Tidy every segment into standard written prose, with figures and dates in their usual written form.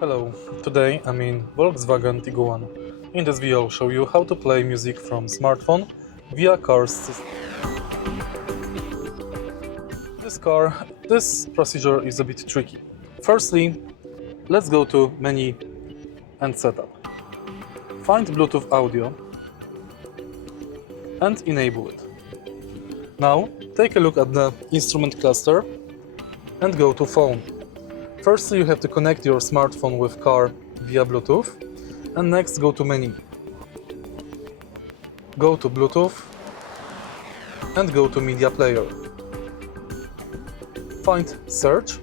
Hello, today I'm in Volkswagen Tiguan. In this video I'll show you how to play music from smartphone via car's system. This procedure is a bit tricky. Firstly, let's go to menu and setup. Find Bluetooth audio and enable it. Now take a look at the instrument cluster and go to phone. Firstly, you have to connect your smartphone with car via Bluetooth, and next go to menu. Go to Bluetooth and go to media player. Find search,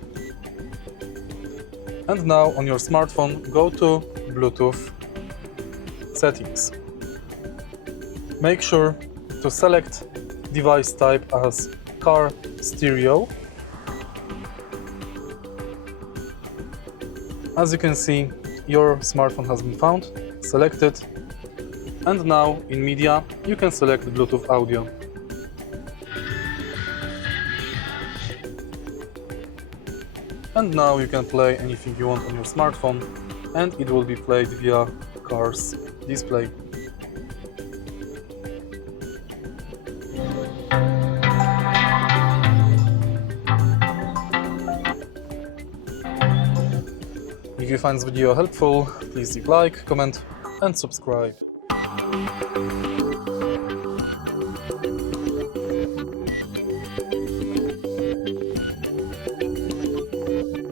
and now on your smartphone go to Bluetooth settings. Make sure to select device type as car stereo. As you can see, your smartphone has been found, selected, and now in media you can select Bluetooth audio. And now you can play anything you want on your smartphone, and it will be played via car's display. If you find this video helpful, please leave like, comment and subscribe.